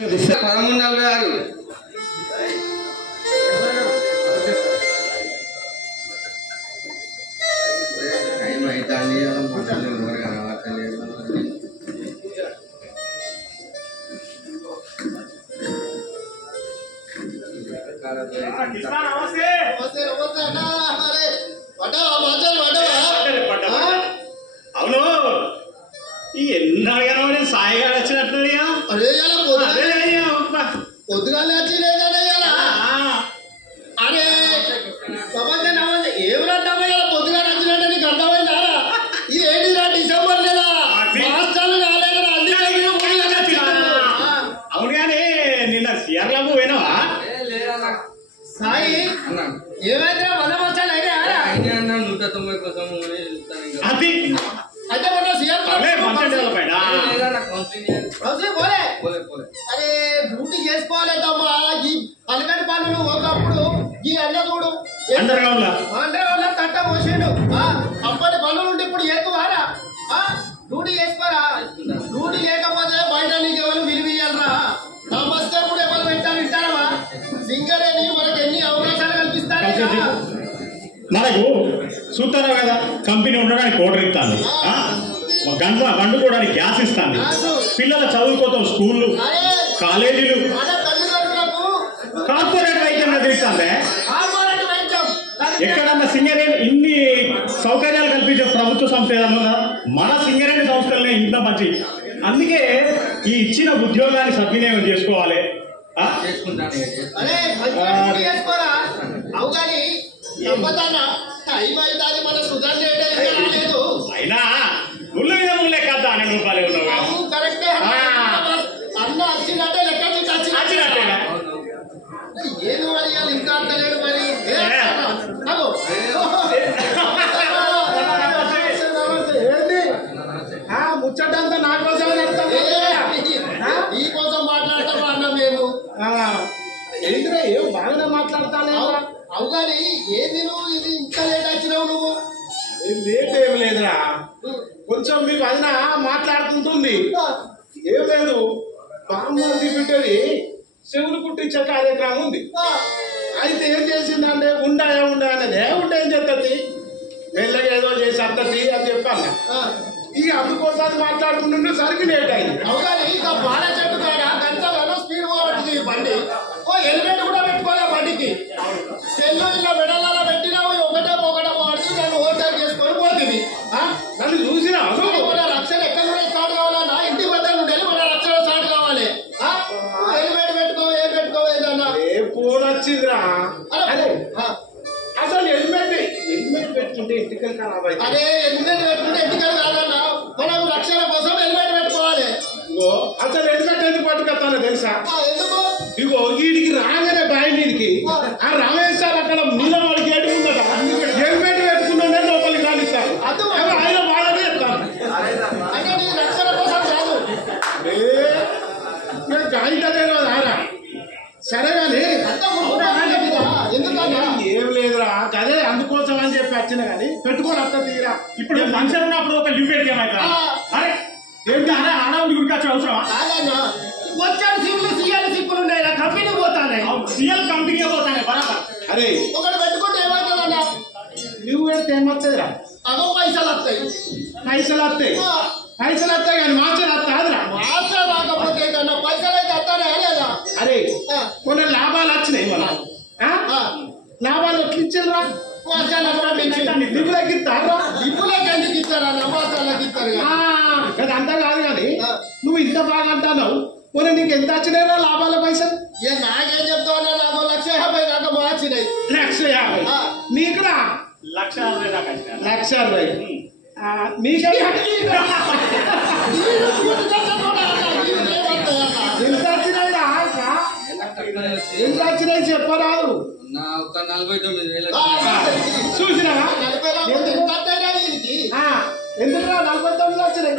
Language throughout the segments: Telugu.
13:46 టైం అవుతుంది అవును ఈ ఎన్నాళ్ళగా సాయిగా వచ్చినట్టుగా పొద్దుగా వచ్చిలేదయ్యా అరే ప్రపంచం ఏమన్నా పొద్దుగా వచ్చినట్టు నీకు అర్థమైందా ఇది ఏంటిరా డిసెంబర్ నెల మాస్టర్లు రాలేదురా అవును కానీ నిన్న సిఆర్లకు పోయినావా సాయి ఏమైతే 100 వచ్చాను అయితే 190 కోసం అది అయితే మొన్న సీఎం అరే డ్యూటీ చేసుకోవాలేదమ్మా ఈ అలకటి పనులు ఒకప్పుడు ఈ అన్నదూడు అండర్ గ్రౌండ్ కట్ట పోసిండు అప్పటి పనులు ఉంటే ఇప్పుడు ఎక్కువారా డ్యూటీ చేసుకోరా డ్యూటీ లేకపోతే బయట నీకు ఎవరు విలువయ్యాలరా నమస్తే కూడా ఎవరు పెట్టారు వింటారమ్మా సింగరేని మనకి ఎన్ని అవకాశాలు కల్పిస్తారు మనకు చూస్తారా కదా కంపెనీ ఉండడానికి ఆర్డర్ ఇస్తాను వండుకోవడానికి గ్యాస్ ఇస్తాను పిల్లల చదువు కోసం స్కూళ్ళు కాలేజీలు కార్పొరేట్ వైద్యం తీస్తాందే ఎక్కడన్నా సింగరేణి ఇన్ని సౌకర్యాలు కల్పించే ప్రభుత్వ సంస్థ ఏదన్నా మన సింగరేణి సంస్థలనే ఇంత మంచి అందుకే ఈ ఇచ్చిన ఉద్యోగాన్ని సద్వినియోగం చేసుకోవాలి అయినా ముళ్ళు మీద ముళ్ళే కదా అని రూపాయలు ఉన్నావు అన్న వచ్చినట్టే లెక్క వచ్చినట్టే ఏదో అడిగాలి ఇంకా అంటలేడు మరి ఏంటి ముచ్చటంతా నా కోసం ఈ కోసం మాట్లాడతాం అన్న మేము ఏంటిరా ఏం బాగానే మాట్లాడతానే అవు కానీ ఏది నువ్వు ఇది ఇంకా లేట్ వచ్చినావు నువ్వు లేట్ ఏం లేదురా కొంచెం మీకు అదిన మాట్లాడుతుంటుంది ఏం లేదు బామ్మది బిడ్డది చెవులు కుట్టించే కార్యక్రమం ఉంది అయితే ఏం చేసిందంటే ఉండా అనేది ఉంటే ఏం చెప్తుంది మెల్లగా ఏదో చేసి అత్తది అని చెప్పాలి ఇక అందుకోసం మాట్లాడుకుంటుంటే సరికి లేట్ అయింది అవుగాని ఇక బాల చెట్టు కాడ గంటలో స్పీడ్ పోవట్టుంది ఈ బండి హెల్మెట్ కూడా పెట్టుకోలే బండికి సెల్లు ఇలా మెడలలో పెట్టినావు ఒకటే పడుతుంది నన్ను ఓవర్టేక్ చేసుకొని పోతుంది నన్ను చూసినా మన రక్షణ ఎక్కడ కూడా స్టార్ట్ కావాలన్నా ఇంటి వద్ద నుండి మన రక్షణ స్టార్ట్ కావాలి హెల్మెట్ పెట్టుకో ఏం పెట్టుకో ఏదన్నా ఏ ఫోన్ వచ్చిందిరా అసలు హెల్మెట్ పెట్టుకుంటే ఇంటికల్ ఖరాబ్ అయితే అదే హెల్మెట్ పెట్టుకుంటే ఇంటికల్ కాదన్నా మనం రక్షణ కోసం హెల్మెట్ పెట్టుకోవాలి ఇగో అసలు హెల్మెట్ ఎందుకు పట్టుకొస్తానో తెలుసా ఎందుకు ఇగో వీడికి రాగానే బాయ్ మీదకి ఆ రమేష్ అక్కడ నిలబడి గేటు ఉందట హెల్మెట్ పెట్టుకున్నా లోపలికి రానిస్తారు ఆయన బాగానే చెప్తాను అంటే నీ రక్షణ కోసం కాదు గాయటదే రారా సరే కానీ ఎందుకన్నా ఏం లేదురా అదే అందుకోసం అని చెప్పి వచ్చిన కానీ పెట్టుకొని అత్త తీరా ఇప్పుడు ఫంక్షన్ ఉన్నప్పుడు ఒక లివ్ పెడితే అరే ఏంటి అరే ఆడవాళ్ళు గురించి అవసరమా వచ్చాడు సిమ్లు సీఎల్ సిప్పులు ఉన్నాయి కంపెనీ పోతానే సీఎల్ కంపెనీ పోతానే బరాబర్ అరే ఒకటి పెట్టుకుంటే ఏమవుతుందన్నా నువ్వు పెడితే ఏమవుతుందిరా అదో పైసలు వస్తాయి కానీ మార్చలు వస్తాదిరా మార్చ రాకపోతే కన్నా పైసలు అయితే వస్తానే లేదా అరే కొన్ని లాభాలు వచ్చినాయి మనం లాభాలు ఎట్లా ఇచ్చారా దిగులకి ఇస్తారా దిగులకి ఎందుకు ఇస్తారా నవాసాలకి ఇస్తారు కదా అంతా కాదు కానీ నువ్వు ఇంత బాగా అంటున్నావు పోనీ నీకు ఎంత వచ్చినాయిరా లాభాల పైసలు నాకేం చెప్తావు నాకు 1,50,000 దాకా మార్చినాయి 1,50,000 నీకురా 1,60,000 నీకే ఎంత వచ్చినాయిరా ఎంత వచ్చినాయి చెప్పరాదు చూసినావా ఎందుకు 49 వచ్చినాయి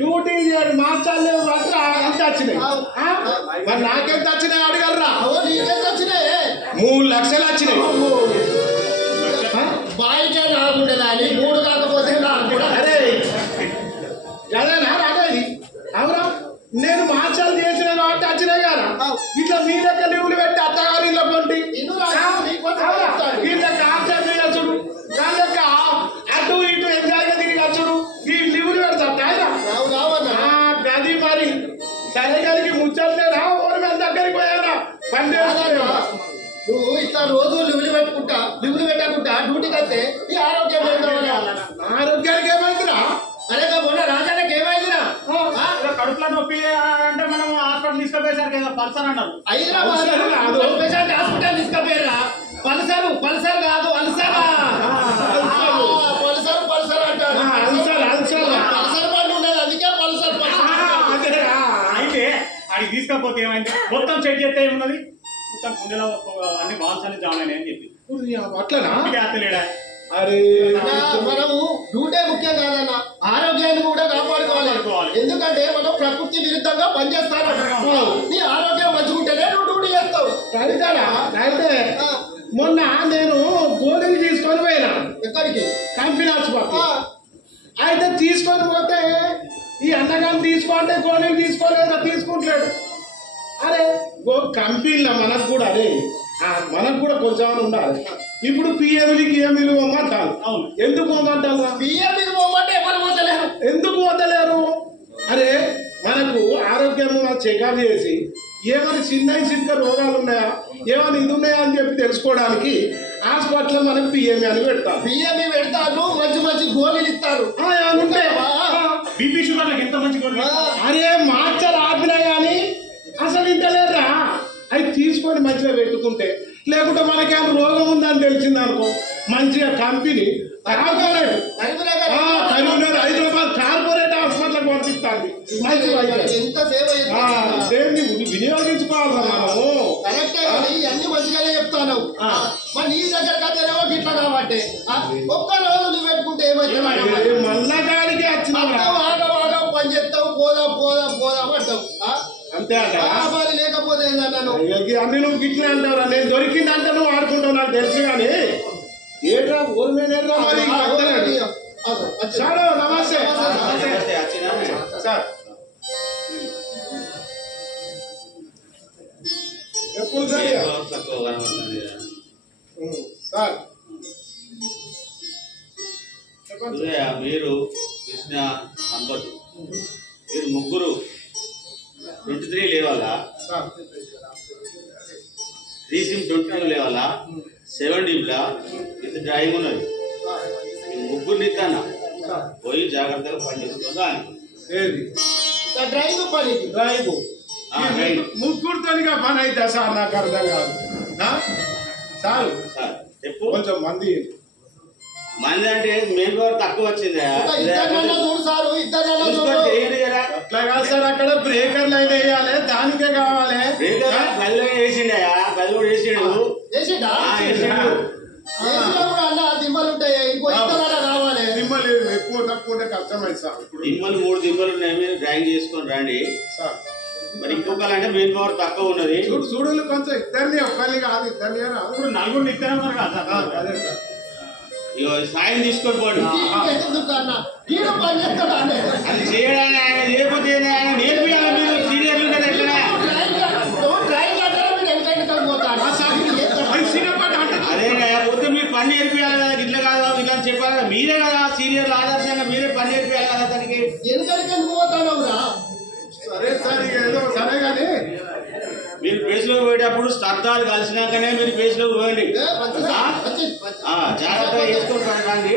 డ్యూటీ చేయడు మార్చాలి ఎంత వచ్చినాయి మరి నాకెంత వచ్చినాయి అడగలరా నీకెంత వచ్చినాయి 3 లక్షలు వచ్చినాయి బాయికే రాకుండా 3 కాకపోతే అరే అదేనా రాదేది అవునా నేను మార్చాలి చేసిన ఇట్లా మీ లెక్క లీవులు పెట్టి అత్తగారిలో కొంటి వీళ్ళ కాన్సెప్ట్ చేయొచ్చుడు దాని లెక్క అటు ఇటు ఎంజాయ్గా తిరిగి వచ్చుడు ఈ లీవులు పెడతా గది మరి సరే గారికి ముచ్చట్లేరా ఓరి మన దగ్గరికి పోయారా పండే నువ్వు ఇట్లా రోజు లివులు పెట్టకుండా డ్యూటీకి వస్తే నీ ఆరోగ్యం ఆరోగ్యానికి ఏమైందిరా అరే మొన్న రాజానికి ఏమైందిరా కడుపులో నొప్పి అంటే మనం హాస్పిటల్ తీసుకుపోయేసరికి ఏదో పల్సర్ అన్నారు. హైదరాబాద్ స్పెషాలిటీ హాస్పిటల్ తీసుకుపోయారా పల్సర్ కాదు అల్సరా పల్సర్ అంటారు పల్సర్ బండి ఉండదు అందుకే పల్సర్ అయితే అడిగి తీసుకపోతే ఏమైంది మొత్తం చెక్ చేస్తే ఏమున్నది మొత్తం గుండెలో అన్ని బాల్స్ అన్ని జాయిన్ అయినాయి అని చెప్పి అట్లనా లేడా అరే మనము డ్యూటీ ముఖ్యం కాదన్న ఆరోగ్యాన్ని కూడా కాపాడుకోవాలి ఎందుకంటే మనం ప్రకృతి విరుద్ధంగా పనిచేస్తాను నీ ఆరోగ్యం మంచుకుంటేనే నువ్వు డ్యూటీ చేస్తావు అయితే మొన్న నేను గోళీలు తీసుకొని పోయినా ఎక్కడికి కంపెనీ హాస్పిటల్ అయితే తీసుకొని పోతే ఈ అన్నగారిని తీసుకోండి గోళీలు తీసుకోలేదా తీసుకుంటలేడు అరే కంపెనీలో మనకు కూడా అరే మనకు కూడా కొంచెం ఉండాలి ఇప్పుడు పిఎంలు గిఎంలు పోమంటారు అవును ఎందుకు పోమంటారు పిఎంకి పోమంటే ఎవరు పోతలేరు ఎందుకు పోతలేరు అరే మనకు ఆరోగ్యం చెకప్ చేసి ఏమైనా చిన్న రోగాలు ఉన్నాయా ఏమైనా ఇది ఉన్నాయా అని చెప్పి తెలుసుకోవడానికి హాస్పిటల్ మనకు పిఎంఈ అని పెడతారు పిఎంఈ పెడతారు మంచి గోళీలు ఇస్తారు బీపీ షుగర్ ఎంత మంచి గోళీ అరే మార్చలు ఆపినా కానీ అసలు ఇంటలేరా అవి తీసుకొని మంచిగా పెట్టుకుంటే లేకుంటే మనకేం రోగం ఉందని తెలిసింది అనుకో మంచిగా company Karimnagar Hyderabad corporate hospital పంపిస్తాను మంచిగా ఎంత సేవ దేన్ని వినియోగించుకోవాలి మనము కరెక్టే అన్ని మంచిగానే చెప్తాను మరి నీ దగ్గర కథేమో గిట్లా కాబట్టి ఒక్క రోజు నువ్వు పెట్టుకుంటే ఏమైతే మల్లగాడికి వచ్చిన పని చేస్తావు పోదాం అంటావు అంతే మరి లేకపోతే అన్ని నువ్వు గిట్లే అంటావురా నేను దొరికిందంటే నువ్వు ఆడుకుంటావు నాకు తెలుసు కానీ ఏట్రా ఊరిమేనేరా మరి చాలు నమస్తే సార్ ఎప్పుడు సార్ మీరు కృష్ణ సంపత్ మీరు ముగ్గురు 23 లేవాలా 3 సిమ్ 22 లేవాలా 7 డీప్లా విత్ డ్రాయింగ్ ఉన్నది ముగ్గురు ఇస్తానా పోయి జాగ్రత్తగా పని చేసుకోదా ముగ్గురుతోనిగా పని అయితే సార్ నాకు అర్థం కాదు సార్ చెప్పు కొంచెం మంది అంటే మెయిన్ పవర్ తక్కువ వచ్చిందా అట్లా కాదు సార్ అక్కడ బ్రేకర్లు అయినా వేయాలి దానికే కావాలి బల్లు వేసిండయా బల్లు కూడా వేసిండు దిమ్మలు ఉంటాయి కావాలి దిమ్మలు ఎక్కువ తక్కువ ఉంటే కష్టమైంది సార్ దిమ్మలు 3 దిమ్మలు ఉన్నాయి మీరు డ్రాయింగ్ చేసుకొని రండి సార్ మరి ఇంకొకరంటే మెయిన్ పవర్ తక్కువ ఉన్నది చూడు కొంచెం ఇద్దరిని ఒక్కరిని కాదు ఇద్దరిని ఇప్పుడు నలుగురిని ఇద్దరు కదా అదే సార్ సాయం తీసుకొని పోండి అది చేయడానికి ఆయన లేకపోతే ఆయన నేర్పియాలి మీరు సీనియర్లు కదా ఎక్కడ అదే పోతే మీరు పని నేర్పియాలి కదా ఇట్లా కాదు ఇలా చెప్పాలి కదా మీరే కదా సీనియర్లు ఆదర్శంగా మీరే పని నేర్పియాలి కదా దానికి సరే సార్ ఏదో సరే కానీ మీరు బేస్లో పోయేటప్పుడు స్తబ్దాలు కలిసినాకనే మీరు బేస్లో పోయండి జాగ్రత్తగా చేసుకుంటాను రండి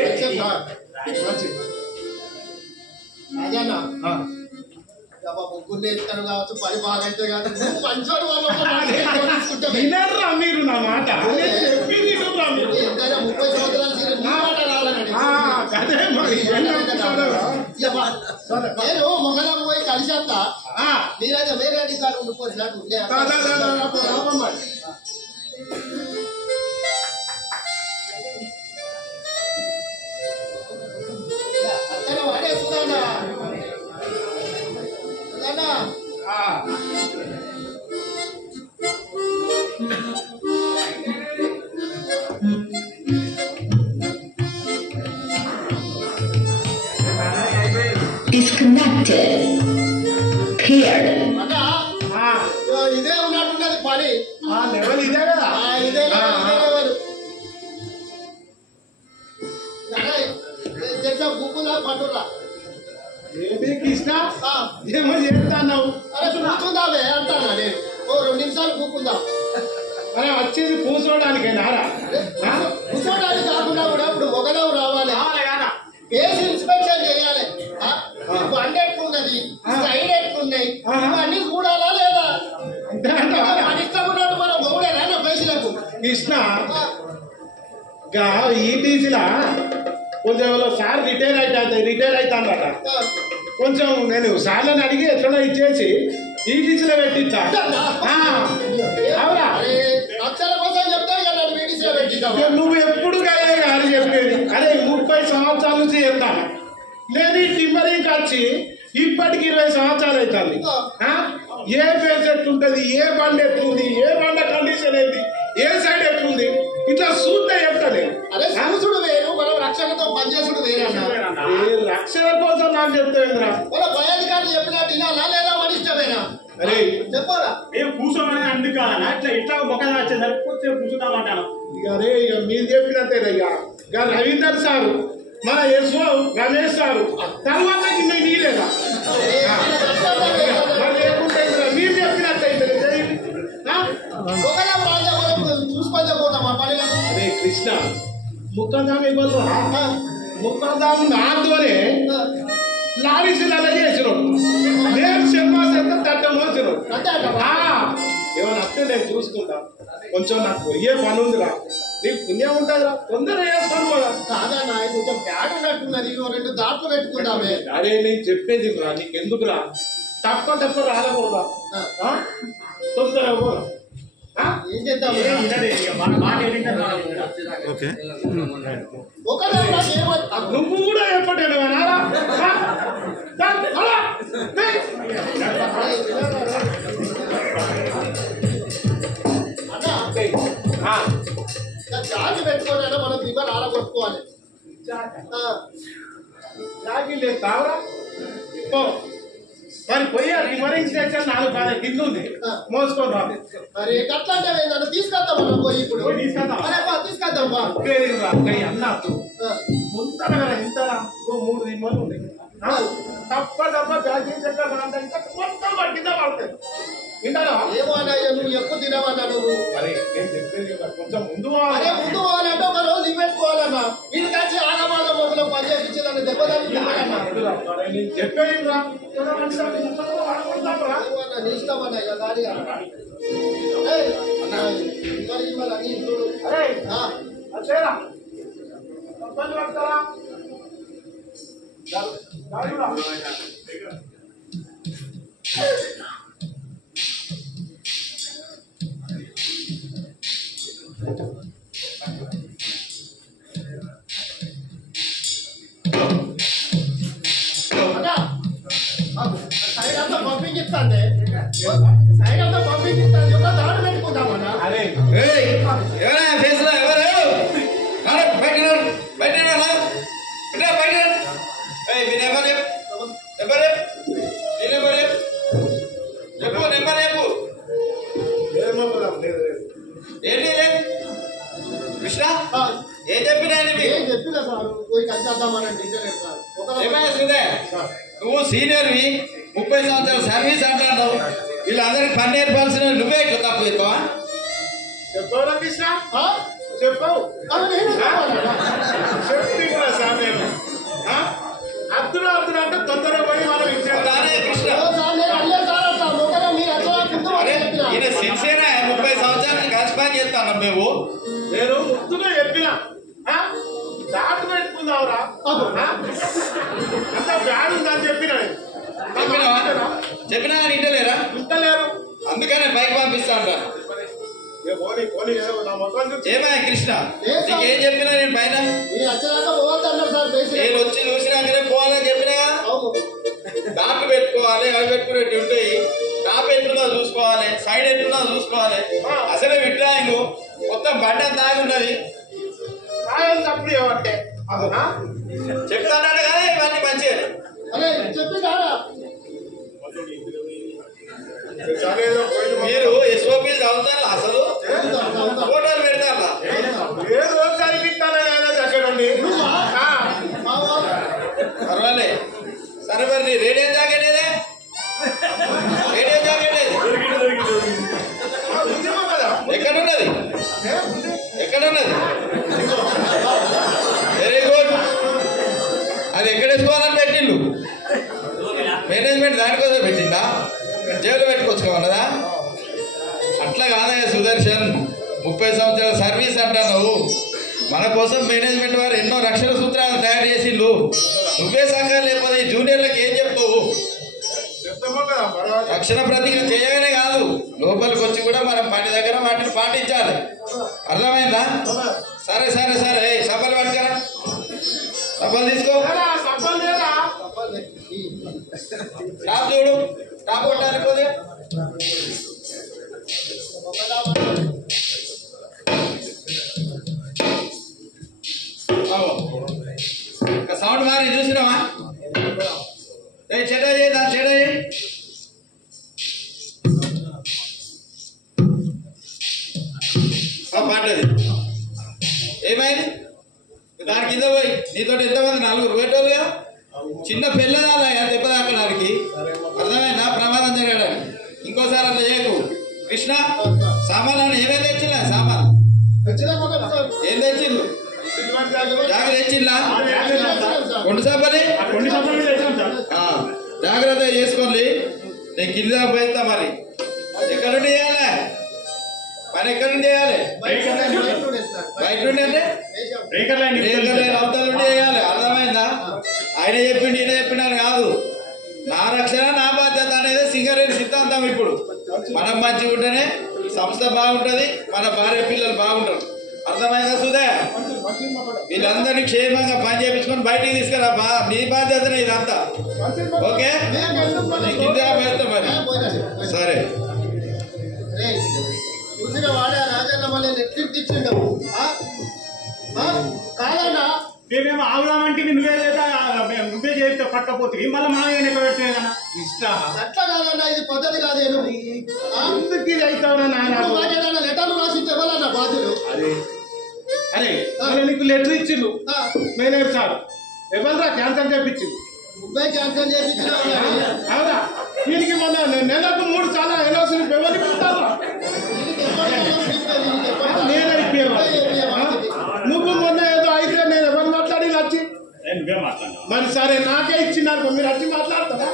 ముగ్గురు ఇస్తాను కావచ్చు పని బాగా అయితే కాదు పంచోడు వినర్రా మీరు నా మాట చెప్పి 30 సంవత్సరాలు మాట రావాలని నేను మొగలం పోయి కలిసేస్తా మీరైతే వేరే అధికారులు ఉండిపోయినట్టు అక్కడ వాడే చూడన్నా Disconnected. Paired. ఇదే ఉన్నట్టున్నా పని లెవెల్ ఇదే కదా ఇదే లెవెల్ తెలుసా బుక్కులా పట్టురా ఏమి కృష్ణ ఏమో చేస్తాన్నావు అరే కూర్చుందావే అంటానా నేను ఓ 2 నిమిషాలు కూకుందాం అరే వచ్చేది కూర్చోడానికి నారా కూర్చోడానికి కాకుండా కూడా ఇప్పుడు మొగలం రావాలి కేసు ఇన్స్పెక్షన్ చేయాలి బండి ఎట్లున్నది సైడ్ ఎట్లున్నాయి ఇవన్నీ చూడాలా లేదా మన ఇష్టం ఉన్నట్టు మన మొగుడేనా పైసలకు కృష్ణ ఈ టీసీలా కొంచెం సార్ రిటైర్ అవుతానట కొంచెం నేను సార్లని అడిగి ఎట్లా ఇచ్చేసి ఈ టీసీలో పెట్టిస్తా అవునా లక్షల కోసం చెప్తే వీడిసీలో పెట్టిద్దాం నువ్వు ఎప్పుడు కాదు చెప్పేది అరే 30 సంవత్సరాల నుంచి చెప్తాను నేను ఈ టిమ్మరింగ్ వచ్చి ఇప్పటికి 20 సంవత్సరాలు అవుతుంది ఏ ఫేస్ ఎట్లుంటది ఏ బండి ఎట్లుంది ఏ బండ కండిషన్ ఏంది ఏ సైడ్ ఎట్లుంది ఇట్లా చూస్తే చెప్తాను అదే చూసుడు వేరు మనం రక్షణతో పనిచేసుడు వేరే రక్షణ కోసం నాకు చెప్తాను మన పై అధికారులు చెప్పినట్టు వినాలా లేదా మన ఇష్టమేనా అరే చెప్పాలా మేము కూర్చోమని అందుకు కాదన్నా ఇట్లా ఇట్లా మొక్క వచ్చేసరికి కొంచెం కూర్చుంటామంటాను ఇక అరే ఇక మీరు చెప్పినట్టేనయ్యా ఇక రవీందర్ సారు మన యశ్వ రమేష్ సారు తర్వాత నీరేగా మీరు చెప్పినట్టయితే చూసుకొని పోతాం మా పని అరే కృష్ణ ముక్కదాం ఇవ్వదు ముక్కదాం నాతోనే లారీసీలలో చేసినాడు నేను చెప్పాల్సిన తట్టమోసినాడు ఏమన్నా వస్తే నేను చూసుకుంటా కొంచెం నాకు పోయే పని ఉందిరా నీకు పుణ్యం ఉంటుందిరా తొందరగా చేస్తాను కదా కాదన్నా కొంచెం బ్యాడ్ ఉన్నట్టున్నది 2 దాట్లు పెట్టుకుందామే అరే నేను చెప్పేది రా నీకెందుకురా తప్ప రాలకూడదా తొందరగా పోరా ఏం చేద్దాం నువ్వు కూడా ఎప్పటేనా చార్జ్ పెట్టుకోవాలంటే మనం దిగులు ఆడగొట్టుకోవాలి జాగి లేదు తావరా మరి పోయారు టిమ్మరింగ్ స్టేషన్ 4 పాద కింద ఉంది మోసుకొని రా మరి ఎట్లా అంటే నన్ను తీసుకొద్దాం మనం పోయి ఇప్పుడు తీసుకొద్దాం అన్నట్టు ముందర ఇంతరా 3 దిమ్మలు ఉంది తప్ప బ్యాగింగ్ చెట్ల మొత్తం కింద పడతాయి వింటారా ఏమో అన్నయ్య నువ్వు ఎక్కువ తినవన్నా నువ్వు అరే నేను చెప్పేది కొంచెం ముందు అరే ముందు పోవాలంటే ఒక రోజు పెట్టుకోవాలన్నా వీళ్ళు కలిసి ఆగమాగ మొక్కలు పని చేయించేదాన్ని దెబ్బదాన్ని నేను చెప్పేది రా నీ ఇష్టం అన్నయ్య దాని అదేరా తప్పని పడతారా సైడ్ అంతా పంపించిస్తాండి సైడ్ అంతా పంపించిస్తాండి ఒక దాడు పెట్టుకుందామన్నా అరే ఎవరా ఫేస్లో ఎవరు ఏంటి కృష్ణ ఏం చెప్పినా చెప్పినా సార్ పోయి కలిసేద్దామని ఇంటర్నెట్ సార్ నువ్వు సీనియర్వి 30 సంవత్సరాల సర్వీస్ అంటున్నావు వీళ్ళందరికి పని నేర్పాల్సిన నువ్వే ఇట్లా తప్పు ఎక్కువ చెప్పవరా కృష్ణ చెప్పవు చెప్తున్నా సార్ నేను అద్దులు అంటే తొందరగా పోయి మనం కృష్ణ ఈయన సిన్సియర్ 30 సంవత్సరాల కలిసి పని చేస్తాను మేము నేను ముద్దుగా చెప్పినా దాటు పెట్టుకుందావురా అంత బ్యాడ్ ఉందని చెప్పినా కానీ ఇంటలేరా ఇంటలేరు అందుకనే బైక్ పంపిస్తా ఉంటా ఏమయ్యా కృష్ణ నీకేం చెప్పినా నేను పైన నేను వచ్చి చూసినాకనే పోవాలని చెప్పినా డాక్టర్ పెట్టుకోవాలి అవి పెట్టుకునేవి ఉంటాయి టాప్ ఎట్లున్నా చూసుకోవాలి సైడ్ ఎట్లున్నా చూసుకోవాలి అసలే విట్రాయింగ్ మొత్తం బండి అంత ఆగి ఉన్నది చెప్తాడు కదా ఇవన్నీ మంచిగా చెప్పి మీరు ఎస్ఓపీలు చదువుతారా అసలు ఫోటోలు పెడతారా ఏదో చదివిస్తానా అక్కడ పర్వాలే సరే మరి రేడియో జాకెట్ ఏదే రేడియో జాకెట్ ఏది ఎక్కడున్నది ఎక్కడున్నది వెరీ గుడ్ అది ఎక్కడ వేసుకోవాలని పెట్టిండు మేనేజ్మెంట్ దానికోసం పెట్టిందా జైలు పెట్టుకొచ్చుకోమన్నదా అట్లా కాదయ్యా సుదర్శన్ 30 సంవత్సరాల సర్వీస్ అంటున్నావు మన కోసం మేనేజ్మెంట్ వారు ఎన్నో రక్షణ సూత్రాలు తయారు చేసిండు నువ్వే సంఘాలు లేకపోతే జూనియర్లకు ఏం చెప్తావు రక్షణ ప్రతిజ్ఞ చేయగానే కాదు లోపలికి వచ్చి కూడా మనం పని దగ్గర వాటిని పాటించాలి అర్థమైందా సరే సరే సరే సభలు పట్టుకరా సభలు తీసుకో స్టాప్ చూడు స్టాప్ కొట్టాలి కొద్దిగా సౌండ్ మారి చూసినావా చెడ్డ చేయి దాని చెడ్డ చేయి పడ్డది ఏమైంది దాని కింద పోయి నీతో ఎంతమంది 4 పోయేటోళ్ళుగా చిన్న పిల్లలయ్యా దెబ్బ తాకడానికి అర్థమైందా ప్రమాదం జరగడానికి ఇంకోసారి అట్లా చేయకు కృష్ణ సామాన్లు ఏమేమి తెచ్చినా సామాన్ ఏం తెచ్చిండు జాగ్రత్త తెచ్చిందా రెండు సభని జాగ్రత్త చేసుకోండి నేను కింద పోయిస్తా మరి ఎక్కడ నుండి చేయాలి పని ఎక్కడ నుండి చేయాలి బయట నుండి అంటే అవతల నుండి చేయాలి అర్థమైందా ఆయన చెప్పిండు ఈయన చెప్పినారు కాదు నా రక్షణ నా బాధ్యత అనేది సింగరేణి సిద్ధాంతం ఇప్పుడు మనం మంచిగా ఉంటేనే సంస్థ బాగుంటుంది మన భార్య పిల్లలు బాగుంటారు అర్థమైందా సుధా వీళ్ళందరినీ క్షేమంగా పని చేయించుకొని బయటికి తీసుకురా మీ బాధ్యతనే ఇదంతా ఓకే కింద పెడతా మరి సరే చూసిన వాడే రాజన్న మళ్ళీ నెట్టించిండు కాదన్నా మేమేమో ఆగుదామంటే నువ్వే చేస్తే పట్టకపోతే మళ్ళీ మామయ్య ఎక్కడ పెట్టేదన్నా ఇష్టం అట్లా కాదన్నా ఇది పద్ధతి కాదేను ఎందుకు ఇది అవుతావునా లెటర్లు రాసింది ఎవరన్నా బాధ్యులు అరే నీకు లెటర్ ఇచ్చిండు మేనేజర్ సార్ ఎవరా క్యాన్సర్ చేయించిండు 30 క్యాన్సర్ చేయించిన అవునా దీనికి మొన్న నెలకు 3 సార్లు ఎల్ఓసీలు ఎవరికి పెట్టాలా నేనే నువ్వు మొన్న ఏదో అయితే నేను ఎవరు మాట్లాడి వచ్చి మరి సరే నాకే ఇచ్చినారు మీరు వచ్చి మాట్లాడతారా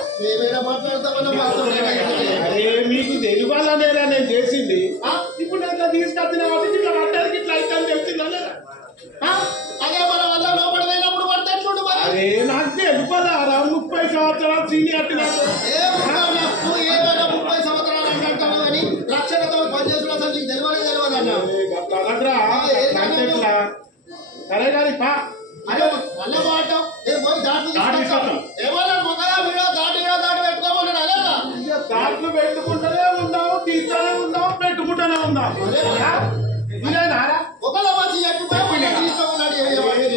అరే మీకు తెలియాలనేరా నేను చేసింది ఇప్పుడు నేను తీసుకొచ్చిన వాటికి ఇట్లా పట్టడానికి ఇట్లా అయితే అని చెప్తుందా లేదా అదే మన వల్ల లోపల పోయినప్పుడు పట్టేట్లుండు అరే నాకు తెలియదా 30 సంవత్సరాలు సీనియర్ నాకు నువ్వు ఏమైనా 30 సంవత్సరాలు అంటావు కానీ రక్షణతో పనిచేసిన అసలు నీకు తెలియలేదన్నా సరే కానీ పా అదే మళ్ళీ పాడటం పోయి దాంట్లో ఏమన్నా మొగదా వీడో దాటి పెట్టుకోమన్నాడు అదేనా దాంట్లో పెట్టుకుంటూనే ఉందాము తీస్తూనే ఉందాము పెట్టుకుంటూనే ఉందాము ఒకళ్ళ మంచి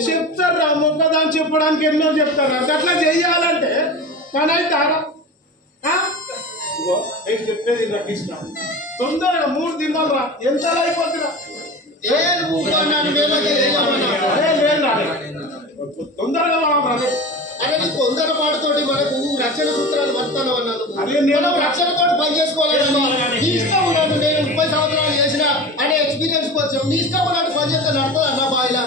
చెప్తారా మొక్కదాన్ని చెప్పడానికి ఎన్నో చెప్తారా అట్లా చెయ్యాలంటే పని అవుతారా నేను చెప్పేది కృష్ణ తొందరగా 3 దినాలు రా ఎంత అయిపోతురా తొందరగా అరే నీ తొందర పాటుతోటి మనకు రక్షణ సూత్రాలు వర్తాను అన్నాను రక్షణతో పని చేసుకోవాలని నీ ఇష్టం ఉన్నాడు నేను 30 సంవత్సరాలు చేసిన అనే ఎక్స్పీరియన్స్ వచ్చాం నీ ఇష్టం ఉన్నాడు పని చేస్తే నడుతుంది అన్న బాయిలా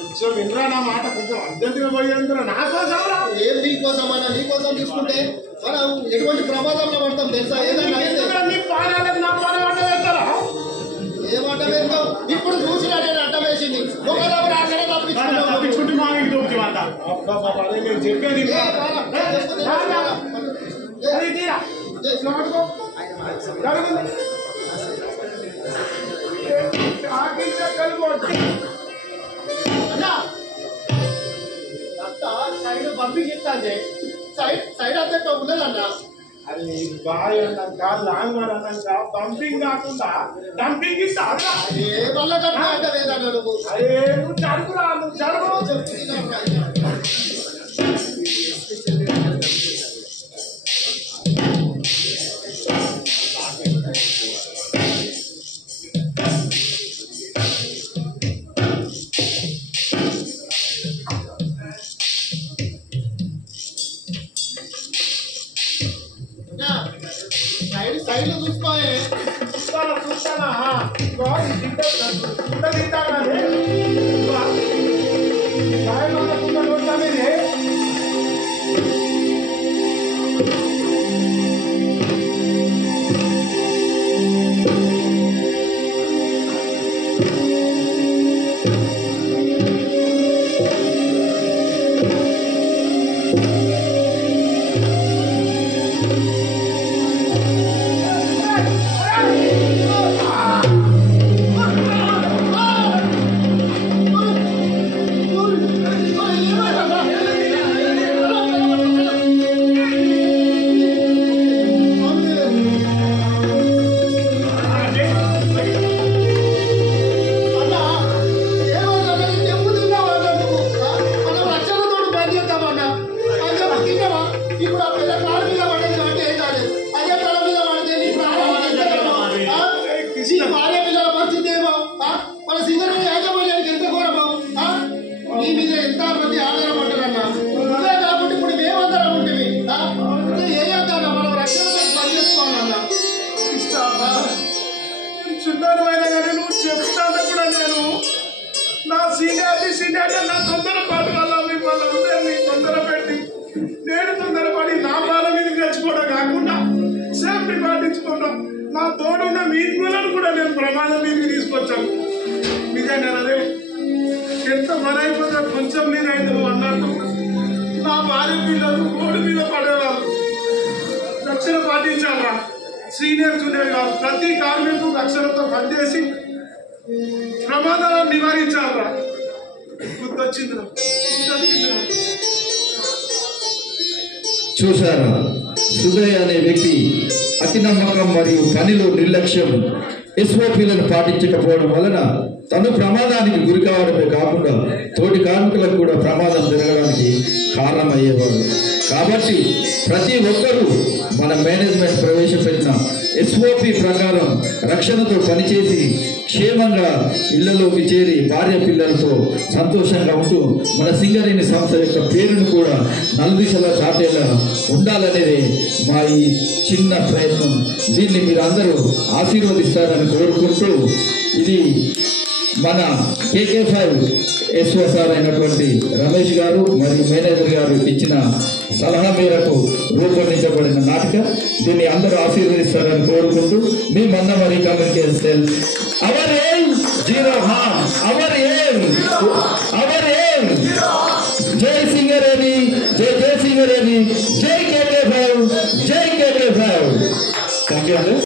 కొంచెం వినరా నా మాట కొంచెం అర్జెంటుగా పోయేందుకు నా కోసం ఏం నీ కోసం అన్న నీ కోసం తీసుకుంటే మనం ఎటువంటి ప్రమాదంలో పడతాం తెలుసా ఏదన్నా నీ పానాలకు నా పాన అడ్డ వేస్తారా ఏమంట వేస్తావు ఇప్పుడు చూసినా నేను అడ్డం వేసింది ఒకదప్పుడు అక్కడే తప్పించుకుంటే మా ఇంటి వచ్చి నేను చెప్పేది సైడ్ పంపించాలి సైడ్ అంతా ఉన్నదన్నా అది బాయ్ అన్నాక లాంగ్ వాడు అన్నాక డంపింగ్ కాకుండా డంపింగ్ ఇస్తారా ఏ వల్ల అంటే వేదన్నా నువ్వు అరే నువ్వు జరుగురా నువ్వు జరుగు సైడ్లో చూసుకోవాలి. చూస్తానా తింటానే చిన్నమైనా కానీ నువ్వు చెప్తాను కూడా నేను నా సీనియారిటీ నా తొందరపాటు వల్ల మిమ్మల్ని అందరినీ తొందర పెట్టి నేను తొందరపడి నా బాల మీదకి తెచ్చుకోవడం కాకుండా సేఫ్టీ పాటించుకుంటా నా తోడున్న మీకులను కూడా నేను ప్రమాదం మీదకి తీసుకొచ్చాను. నిజంగా అదే ఎంత పని అయిపోతే కొంచెం మీద అయితే అన్నట్టు నా భార్య పిల్లలు రోడ్డు మీద పడేవాళ్ళు. రక్షణ పాటించాలా సీనియర్ జూనియర్ కాదు, ప్రతి కార్మికుడు రక్షణతో పనిచేసి ప్రమాదాలను నివారించాలరా. గుర్తొచ్చిందిరా. చూశారా, సుధయ్ అనే వ్యక్తి అతి నమ్మకం మరియు పనిలో నిర్లక్ష్యం ఎస్ఓపీలను పాటించకపోవడం వలన తను ప్రమాదానికి గురి కావడమే కాకుండా తోటి కార్మికులకు కూడా ప్రమాదం జరగడానికి కారణమయ్యేవాడు. కాబట్టి ప్రతి ఒక్కరూ మన మేనేజ్మెంట్ ప్రవేశపెట్టిన ఎస్ఓపి ప్రకారం రక్షణతో పనిచేసి క్షేమంగా ఇళ్లలోకి చేరి భార్య పిల్లలతో సంతోషంగా ఉంటూ మన సింగరేణి సంస్థ యొక్క పేరును కూడా నలుదిశలా చాటేలా ఉండాలనేది మా ఈ చిన్న ప్రయత్నం. దీన్ని మీరు అందరూ ఆశీర్వదిస్తారని కోరుకుంటూ ఇది మన KK5 ఎస్ఓసార్ అయినటువంటి రమేష్ గారు మరియు మేనేజర్ గారు ఇచ్చిన సలహా మేరకు రూపొందించబడిన నాటిక. దీన్ని అందరూ ఆశీర్వదిస్తారని కోరుకుంటూ మీ మందమరి కమ్యూనికేషన్ అవర్ ఏం జీరో హార్మ్, అవర్ ఏం జై సింగరేణి, జై సింగరేణి, జై KK5, జై KK5. Thank you.